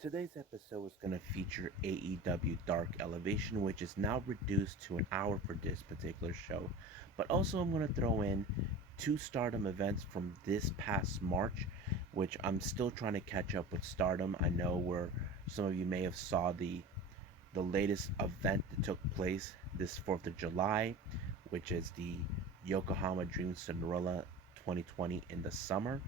Today's episode is going to feature AEW Dark Elevation, which is now reduced to an hour for this particular show. But also, I'm going to throw in two Stardom events from this past March, which I'm still trying to catch up with Stardom. I know where some of you may have saw the latest event that took place this 4th of July, which is the Yokohama Dream Cinderella 2020 in the summer.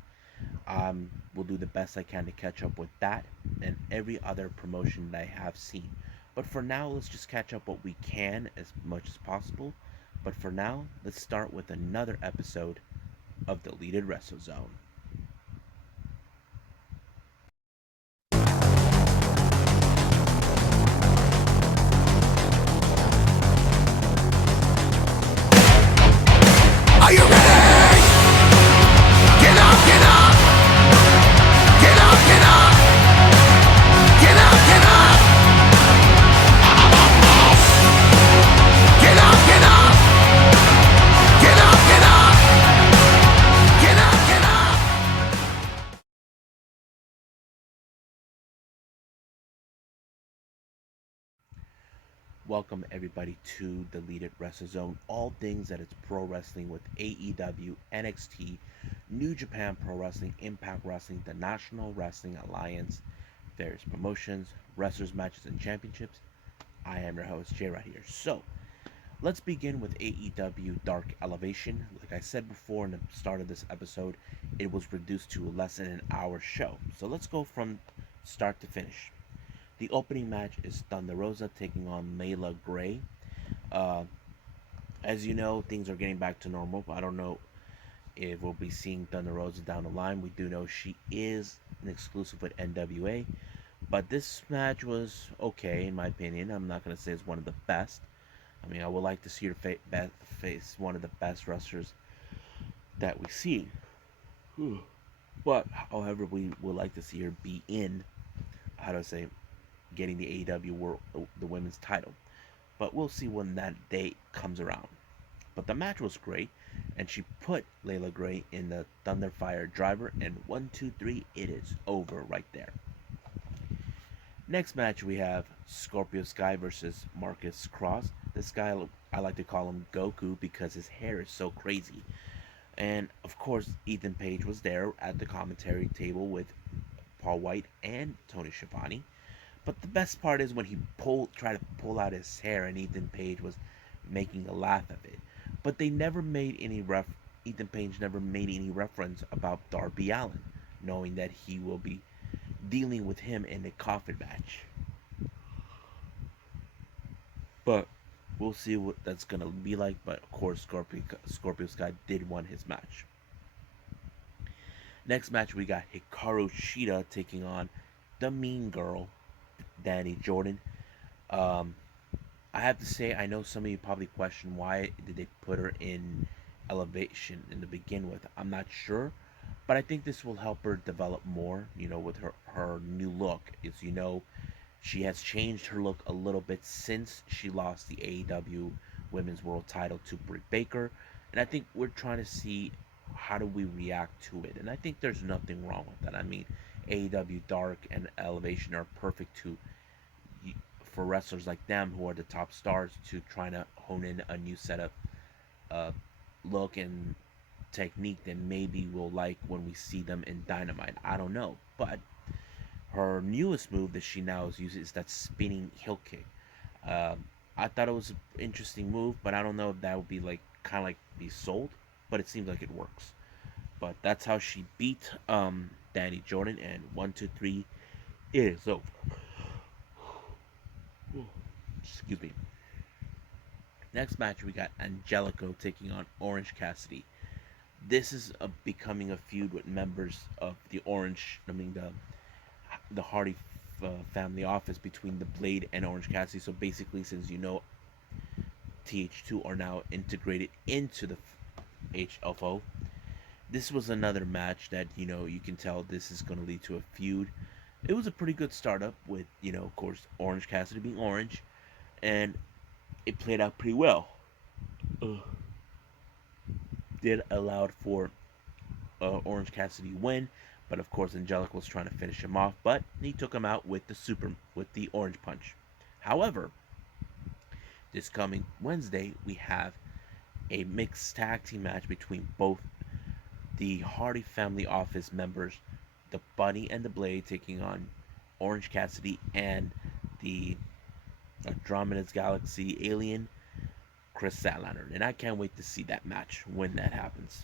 Will do the best I can to catch up with that and every other promotion that I have seen. But for now, let's just catch up what we can as much as possible. But for now, let's start with another episode of Deleted Wrestle Zone. Are you ready? Get up, get up! Get up, get up! Get up, get up! Get up, get up! Get up, get up! Get up, get up! Welcome everybody to Deleted Wrestle Zone. All things that is pro wrestling with AEW, NXT, New Japan Pro Wrestling, Impact Wrestling, the National Wrestling Alliance, various promotions, wrestlers, matches, and championships. I am your host, Jay, right here. So, let's begin with AEW Dark Elevation. Like I said before in the start of this episode, it was reduced to less than an hour show. So let's go from start to finish. The opening match is Thunder Rosa taking on Layla Gray. Uh, as you know, things are getting back to normal. I don't know if we'll be seeing Thunder Rosa down the line. We do know she is an exclusive with NWA. But this match was okay, in my opinion. I'm not going to say it's one of the best. I mean, I would like to see her face one of the best wrestlers that we see. But, however, we would like to see her be in, how do I say, getting the AEW World, the women's title. But we'll see when that day comes around. But the match was great, and she put Layla Gray in the Thunderfire driver, and 1, 2, 3, it is over right there. Next match we have Scorpio Sky versus Marcus Cross. This guy, I like to call him Goku because his hair is so crazy. And of course, Ethan Page was there at the commentary table with Paul White and Tony Schiavone. But the best part is when he tried to pull out his hair, and Ethan Page was making a laugh of it. But they never made any Ethan Page never made any reference about Darby Allin, knowing that he will be dealing with him in a coffin match. But we'll see what that's gonna be like. But of course, Scorpio Sky did win his match. Next match we got Hikaru Shida taking on the Mean Girl, Danny Jordan. Um, I have to say, I know some of you probably question why did they put her in Elevation in the begin with. I'm not sure, but I think this will help her develop more. With her new look. As you know, she has changed her look a little bit since she lost the AEW Women's World Title to Britt Baker, and I think we're trying to see how do we react to it. And I think there's nothing wrong with that. I mean, AEW Dark and Elevation are perfect for wrestlers like them who are the top stars to try to hone in a new set of uh, look and technique that maybe we'll like when we see them in Dynamite. I don't know, but her newest move that she now is using is that spinning heel kick. I thought it was an interesting move, but I don't know if that would be like kind of like be sold. But it seems like it works. But that's how she beat Danny Jordan, and 1, 2, 3 is over. Excuse me. Next match we got Angelico taking on Orange Cassidy. This is becoming a feud with members of the Hardy family office between the Blade and Orange Cassidy. So basically, since TH2 are now integrated into the HFO, this was another match that you can tell this is going to lead to a feud. It was a pretty good startup with of course Orange Cassidy being Orange, and it played out pretty well. Did allowed for Orange Cassidy win, But of course, Angelico was trying to finish him off, but he took him out with the orange punch. However, this coming Wednesday we have a mixed tag team match between both the Hardy Family Office members, the Bunny and the Blade, taking on Orange Cassidy and the Andromeda's Galaxy alien Chris Statlander. And I can't wait to see that match when that happens.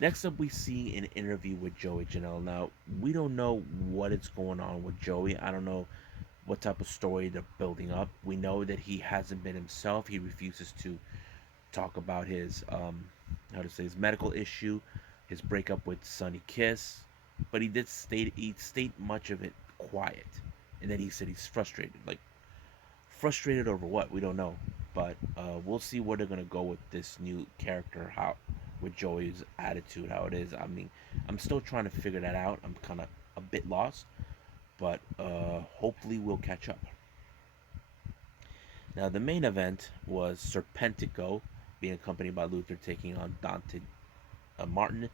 Next up, we see an interview with Joey Janela. Now, we don't know what is going on with Joey. I don't know what type of story they're building up. We know that he hasn't been himself. He refuses to talk about his his medical issue, his breakup with Sonny Kiss, but he stayed much of it quiet, and then he said he's frustrated. Like frustrated over what? We don't know, but we'll see where they're gonna go with this new character. How with Joey's attitude, how it is. I mean, I'm still trying to figure that out. I'm kind of a bit lost, but hopefully we'll catch up. Now, the main event was Serpentico being accompanied by Luther taking on Dante Martin.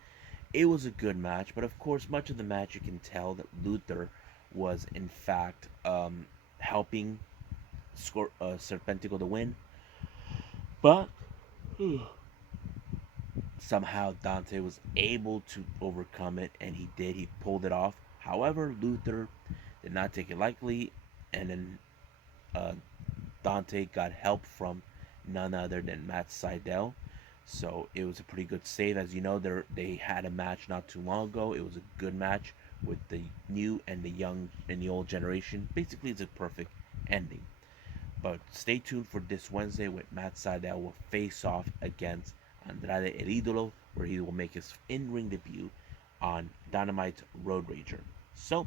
It was a good match, but of course, much of the match you can tell that Luther was in fact helping Serpentico to win, but somehow Dante was able to overcome it, and he did. He pulled it off. However, Luther did not take it lightly, and then uh, Dante got help from none other than Matt Sydal. So it was a pretty good save. As you know, they had a match not too long ago. It was a good match with the new and the young and the old generation. Basically, it's a perfect ending. But stay tuned for this Wednesday with Matt Sydal will face off against Andrade El Idolo, where he will make his in-ring debut on Dynamite Road Rager. So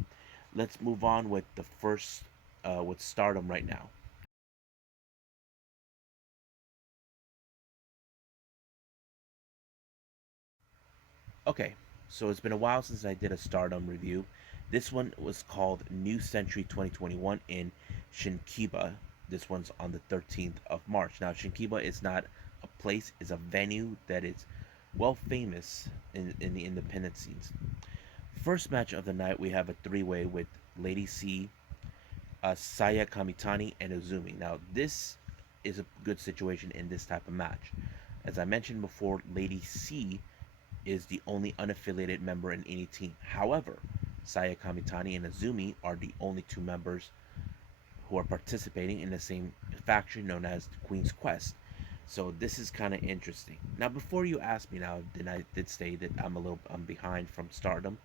let's move on with the first with Stardom right now. Okay, so it's been a while since I did a Stardom review. This one was called New Century 2021 in Shinkiba. This one's on the 13th of March. Now, Shinkiba is not a place, it's a venue that is well famous in the independent scenes. First match of the night, we have a three-way with Lady C, Saya Kamitani, and Uzumi. Now, this is a good situation in this type of match. As I mentioned before, Lady C is the only unaffiliated member in any team. However, Saya Kamitani and Azumi are the only two members who are participating in the same faction known as Queen's Quest. So this is kind of interesting. Now, before you ask me now, then I did say that I'm behind from Stardom.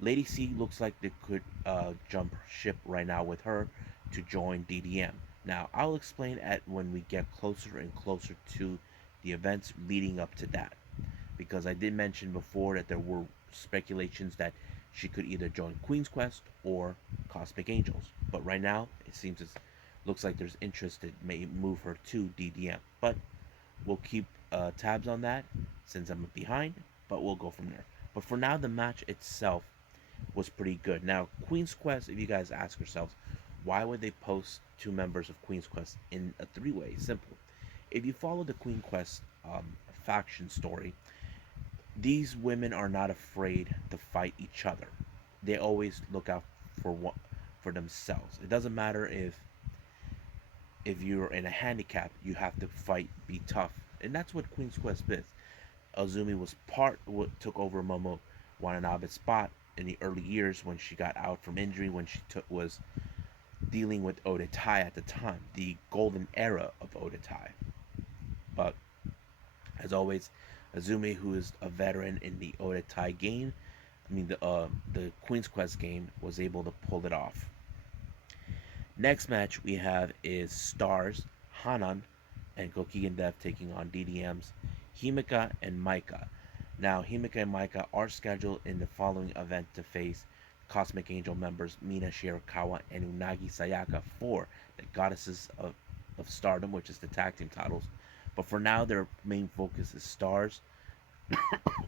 Lady C looks like they could jump ship right now with her to join DDM. Now, I'll explain at when we get closer and closer to the events leading up to that, because I did mention before that there were speculations that she could either join Queen's Quest or Cosmic Angels. But right now, it seems it looks like there's interest that may move her to DDM. But we'll keep tabs on that since I'm behind, but we'll go from there. But for now, the match itself was pretty good. Now, Queen's Quest, if you guys ask yourselves, why would they post two members of Queen's Quest in a three-way? Simple. If you follow the Queen Quest faction story, these women are not afraid to fight each other. They always look out for themselves. It doesn't matter if you're in a handicap, you have to fight, be tough, and that's what Queen's Quest is. Azumi was part what took over Momo Watanabe's spot in the early years when she got out from injury, when she was dealing with Odetai at the time, the golden era of Odetai. But as always, Azumi, who is a veteran in the Odetai game, the Queen's Quest game, was able to pull it off. Next match we have is Stars, Hanan, and Gokigen Dev taking on DDM's Himika and Maika. Now, Himika and Maika are scheduled in the following event to face Cosmic Angel members Mina Shirakawa and Unagi Sayaka for the Goddesses of Stardom, which is the tag team titles. But for now, their main focus is Stars.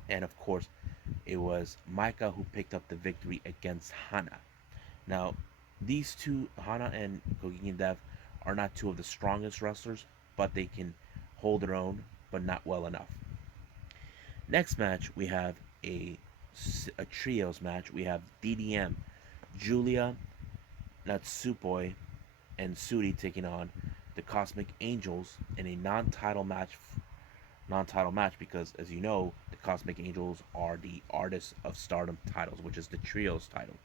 And of course, it was Maika who picked up the victory against Hana. Now, these two, Hana and Gokigen Dev, are not two of the strongest wrestlers, but they can hold their own, but not well enough. Next match, we have a a trios match, we have DDM, Julia, Natsupoi, and Sudi taking on the Cosmic Angels in a non-title match because, as you know, the Cosmic Angels are the Artists of Stardom titles, which is the trios title.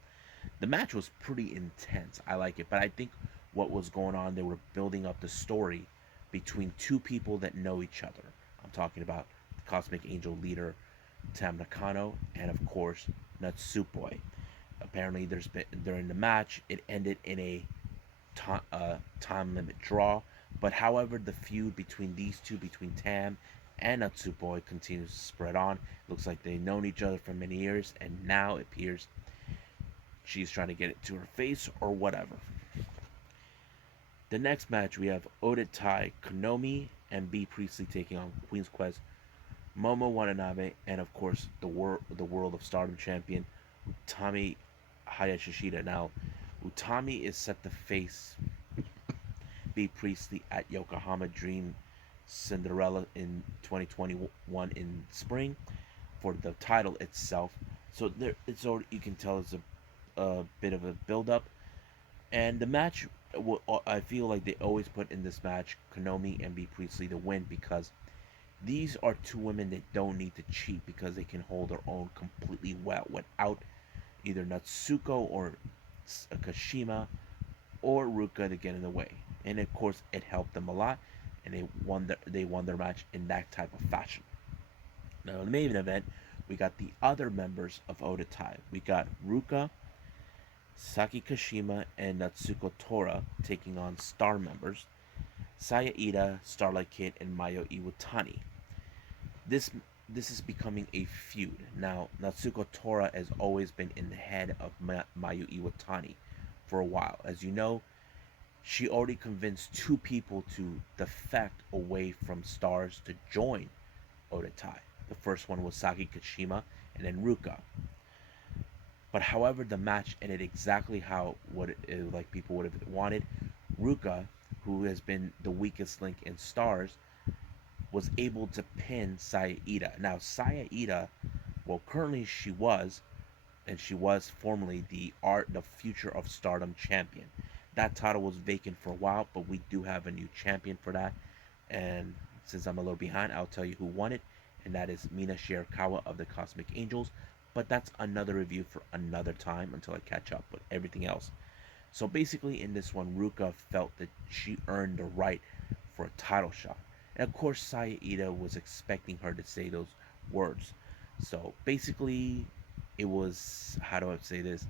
The match was pretty intense. I like it, but I think what was going on, they were building up the story between two people that know each other. I'm talking about the Cosmic Angel leader Tam Nakano and of course Natsupoi. Apparently, there's been during the match, it ended in a time limit draw. But however, the feud between these two, between Tam and Natsupoi, continues to spread on. Looks like they've known each other for many years, and now it appears she's trying to get it to her face or whatever. The next match we have Odetai Konomi and B Priestley taking on Queen's Quest Momo Watanabe and of course the World of Stardom champion Utami Hayashishida. Now Utami is set to face B Priestley at Yokohama Dream Cinderella in 2021 in spring for the title itself. So there, it's already, you can tell it's a bit of a build up. And the match, I feel like they always put in this match Konomi and B Priestley to win because these are two women that don't need to cheat because they can hold their own completely well without either Natsuko or Kashima or Ruka to get in the way. And of course, it helped them a lot, and they won their match in that type of fashion. Now, in the main event, we got the other members of Odatai. We got Ruka, Saki Kashima, and Natsuko Tora taking on Star members Saya Ida, Starlight Kid, and Mayo Iwatani. This this is becoming a feud. Now, Natsuko Tora has always been in the head of Mayu Iwatani for a while. As you know, she already convinced two people to defect away from Stars to join Odatai. The first one was Saki Kashima and then Ruka. But however, the match ended exactly how what like people would have wanted. Ruka, who has been the weakest link in Stars, was able to pin Saya Ida. Now, Saya Ida, well, currently she was formerly the future of Stardom champion. That title was vacant for a while, but we do have a new champion for that. And since I'm a little behind, I'll tell you who won it, and that is Mina Shirakawa of the Cosmic Angels. But that's another review for another time until I catch up with everything else. So basically, in this one, Ruka felt that she earned the right for a title shot. And of course, Saya Ida was expecting her to say those words. So basically, it was, how do I say this,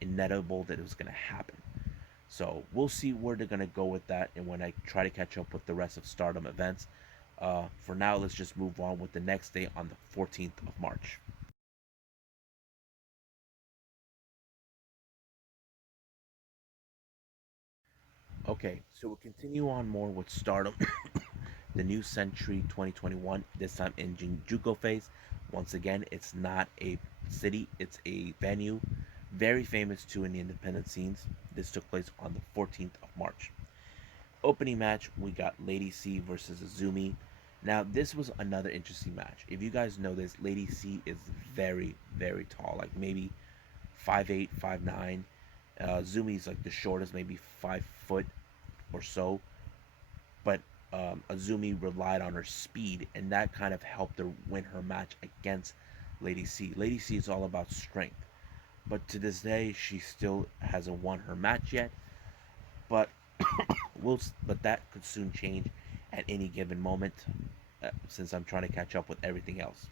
inevitable that it was going to happen. So we'll see where they're going to go with that and when I try to catch up with the rest of Stardom events. For now, let's just move on with the next day on the 14th of March. Okay, so we'll continue on more with Stardom, the new Century 2021, this time in Shinjuku phase. Once again, it's not a city, it's a venue, very famous too in the independent scenes. This took place on the 14th of March. Opening match, we got Lady C versus Azumi. Now, this was another interesting match. If you guys know this, Lady C is very, very tall, like maybe 5'8", 5'9". Azumi's like the shortest, maybe 5 foot or so. But Azumi relied on her speed, and that kind of helped her win her match against Lady C. Lady C is all about strength, but to this day, she still hasn't won her match yet. But but that could soon change at any given moment, since I'm trying to catch up with everything else.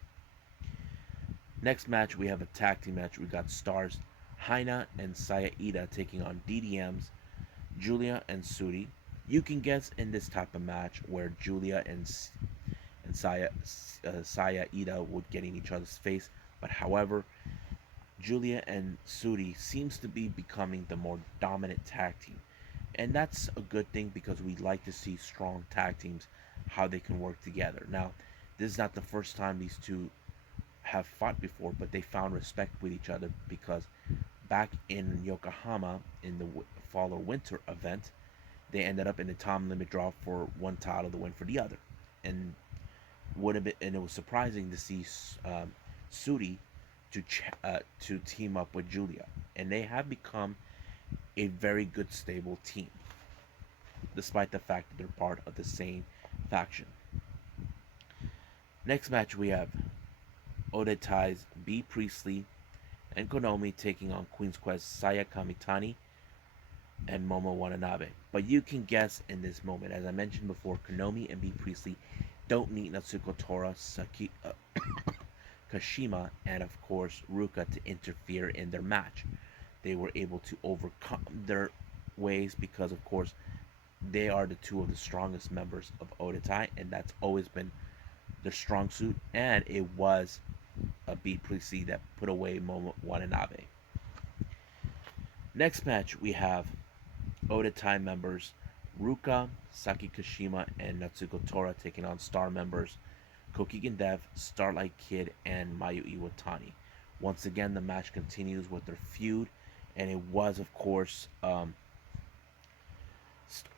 Next match, we have a tag team match. We got Stars Haina and Saya Ida taking on DDM's Julia and Suri. You can guess in this type of match where Julia and Saya Ida would get in each other's face, but however, Julia and Suri seems to be becoming the more dominant tag team, and that's a good thing because we like to see strong tag teams how they can work together. Now, this is not the first time these two have fought before, but they found respect with each other because back in Yokohama in the fall or winter event, they ended up in the time limit draw for one title to win for the other, and would have been, and it was surprising to see Suri to team up with Julia, and they have become a very good stable team, despite the fact that they're part of the same faction. Next match we have Odetai's B Priestley and Konami taking on Queen's Quest Saya Kamitani and Momo Watanabe. But you can guess in this moment, as I mentioned before, Konami and B Priestley don't need Natsuko Tora, Kashima, and of course Ruka to interfere in their match. They were able to overcome their ways because, of course, they are the two of the strongest members of Odatai, and that's always been their strong suit. And it was a B Priestley that put away Momo Watanabe. Next match we have Odatai members Ruka, Saki Kashima, and Natsuko Tora taking on Star members Kokigen Dev, Starlight Kid, and Mayu Iwatani. Once again, the match continues with their feud, and it was, of course,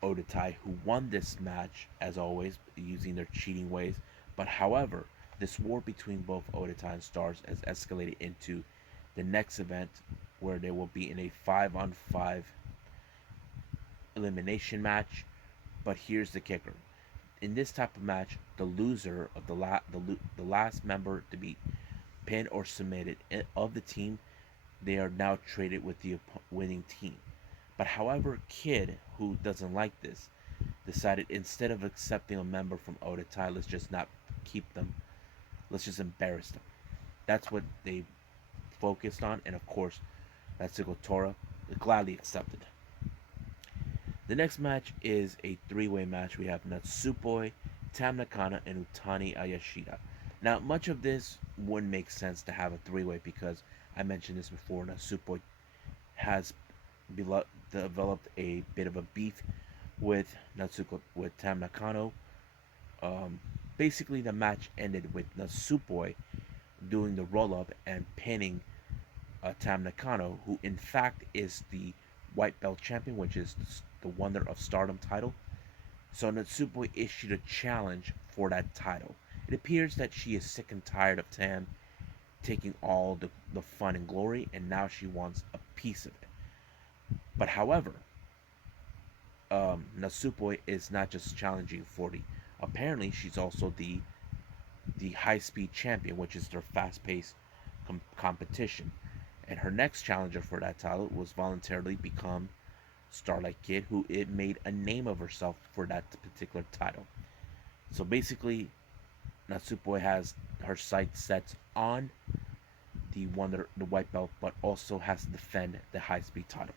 Odatai who won this match, as always, using their cheating ways. But however, this war between both Odatai and Stars has escalated into the next event, where they will be in a 5-on-5 elimination match. But here's the kicker: in this type of match, the loser of the last member to be pinned or submitted of the team, they are now traded with the winning team. But however, Kid, who doesn't like this, decided instead of accepting a member from Odatai, let's just not keep them. Let's just embarrass them. That's what they focused on, and of course, Natsuko Tora gladly accepted. The next match is a three-way match. We have Natsupoi, Tam Nakano, and Utani Ayashida. Now, much of this wouldn't make sense to have a three-way because I mentioned this before. Natsupoi has developed a bit of a beef with Tam Nakano. Basically, the match ended with Natsupoi doing the roll-up and pinning Tam Nakano, who in fact is the white belt champion, which is the Wonder of Stardom title. So Natsupoi issued a challenge for that title. It appears that she is sick and tired of Tam taking all the fun and glory, and now she wants a piece of it. But however, Natsupoi is not just challenging for the. Apparently, she's also the high speed champion, which is their fast paced competition. And her next challenger for that title was voluntarily become Starlight Kid, who it made a name of herself for that particular title. So basically, Natsupoi has her sights set on the white belt, but also has to defend the high speed title.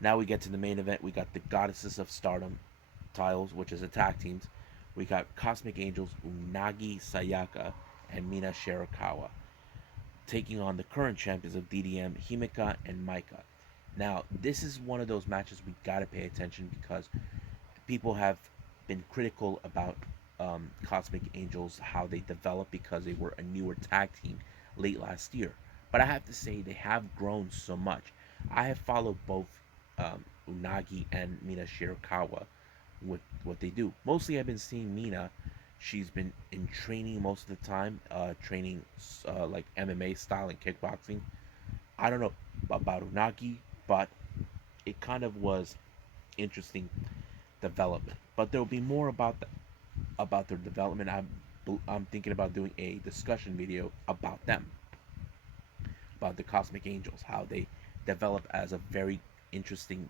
Now we get to the main event. We got the Goddesses of Stardom titles, which is the tag teams. We got Cosmic Angels Unagi Sayaka and Mina Shirakawa taking on the current champions of DDM, Himeka and Maika. Now, this is one of those matches we gotta pay attention because people have been critical about Cosmic Angels, how they developed because they were a newer tag team late last year. But I have to say, they have grown so much. I have followed both Unagi and Mina Shirakawa with what they do. Mostly, I've been seeing Mina. She's been in training most of the time, training like MMA style and kickboxing. I don't know about Unagi, but it kind of was interesting development. But there will be more about their development. I'm thinking about doing a discussion video about them, about the Cosmic Angels, how they develop as a very interesting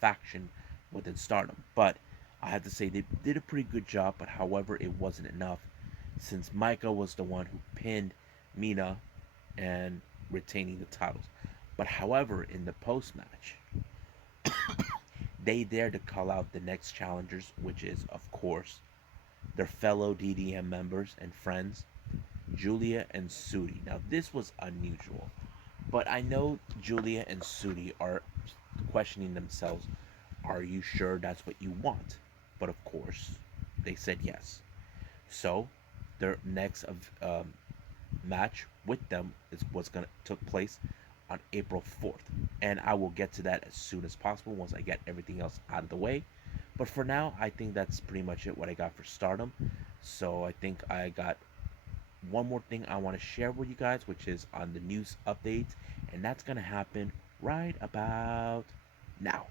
faction within Stardom. But I have to say they did a pretty good job. But however, it wasn't enough since Maika was the one who pinned Mina and retaining the titles. But however, in the post match, they dared to call out the next challengers, which is, of course, their fellow DDM members and friends, Julia and Sudi. Now, this was unusual, but I know Julia and Sudi are questioning themselves. Are you sure that's what you want? But of course, they said yes. So, their next match with them is what's gonna took place on April 4th, and I will get to that as soon as possible once I get everything else out of the way. But for now, I think that's pretty much it what I got for Stardom. So I think I got one more thing I want to share with you guys, which is on the news updates, and that's gonna happen right about now.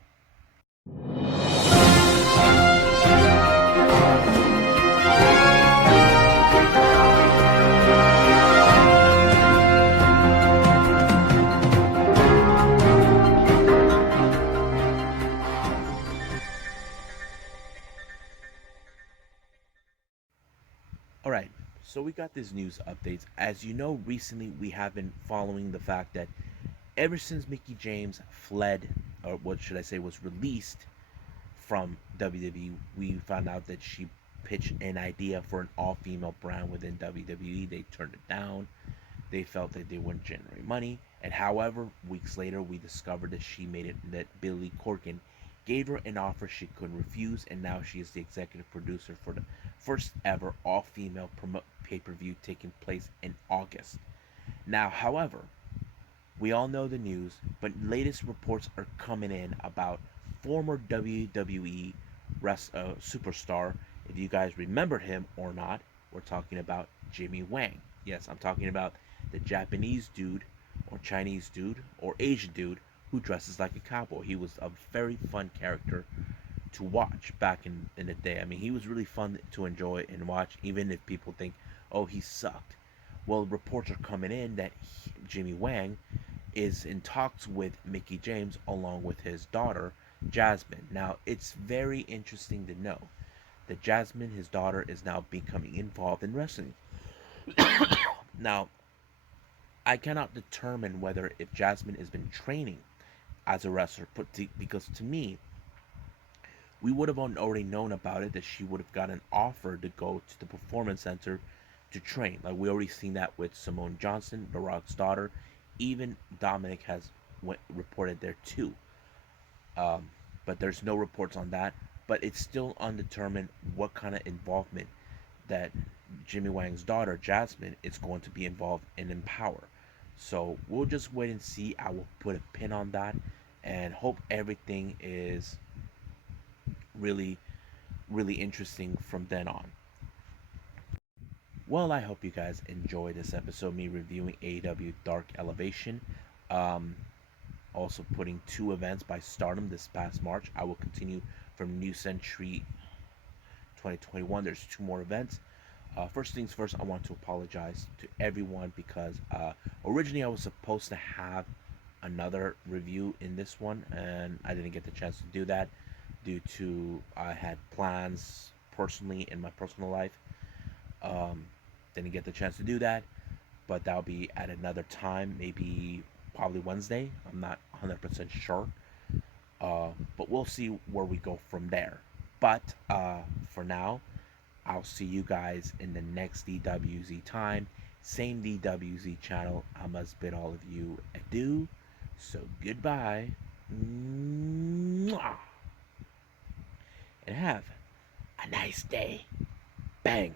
All right, so we got these news updates. As you know, recently we have been following the fact that ever since Mickey James fled, or what should I say, was released from WWE, we found out that she pitched an idea for an all female brand within WWE. They turned it down. They felt that they wouldn't generate money. And however, weeks later, we discovered that she made it that Billy Corgan gave her an offer she couldn't refuse, and now she is the executive producer for the first ever all female pay per view taking place in August. Now, however, we all know the news, but latest reports are coming in about former WWE superstar. If you guys remember him or not, we're talking about Jimmy Wang. Yes, I'm talking about the Japanese dude, or Chinese dude, or Asian dude who dresses like a cowboy. He was a very fun character to watch back in the day. I mean, he was really fun to enjoy and watch, even if people think, oh, he sucked. Well, reports are coming in that Jimmy Wang is in talks with Mickey James along with his daughter, Jasmine. Now, it's very interesting to know that Jasmine, his daughter, is now becoming involved in wrestling. Now, I cannot determine whether if Jasmine has been training as a wrestler, because to me, we would have already known about it that she would have got an offer to go to the performance center to train. Like we already seen that with Simone Johnson, The Rock's daughter. Even Dominic has reported there too. Um, but there's no reports on that. But it's still undetermined what kind of involvement that Jimmy Wang's daughter Jasmine is going to be involved in Empower. So we'll just wait and see. I will put a pin on that and hope everything is really, really interesting from then on. Well, I hope you guys enjoy this episode, me reviewing AEW Dark Elevation. Um, Also putting two events by Stardom this past March. I will continue from New Century 2021. There's two more events. First things first, I want to apologize to everyone because originally I was supposed to have another review in this one, and I didn't get the chance to do that due to I had plans personally in my personal life. Um, didn't get the chance to do that, but that'll be at another time, maybe probably Wednesday. I'm not 100% sure, but we'll see where we go from there. But for now, I'll see you guys in the next DWZ time. Same DWZ channel. I must bid all of you adieu. So goodbye. Mwah. And have a nice day. Bang.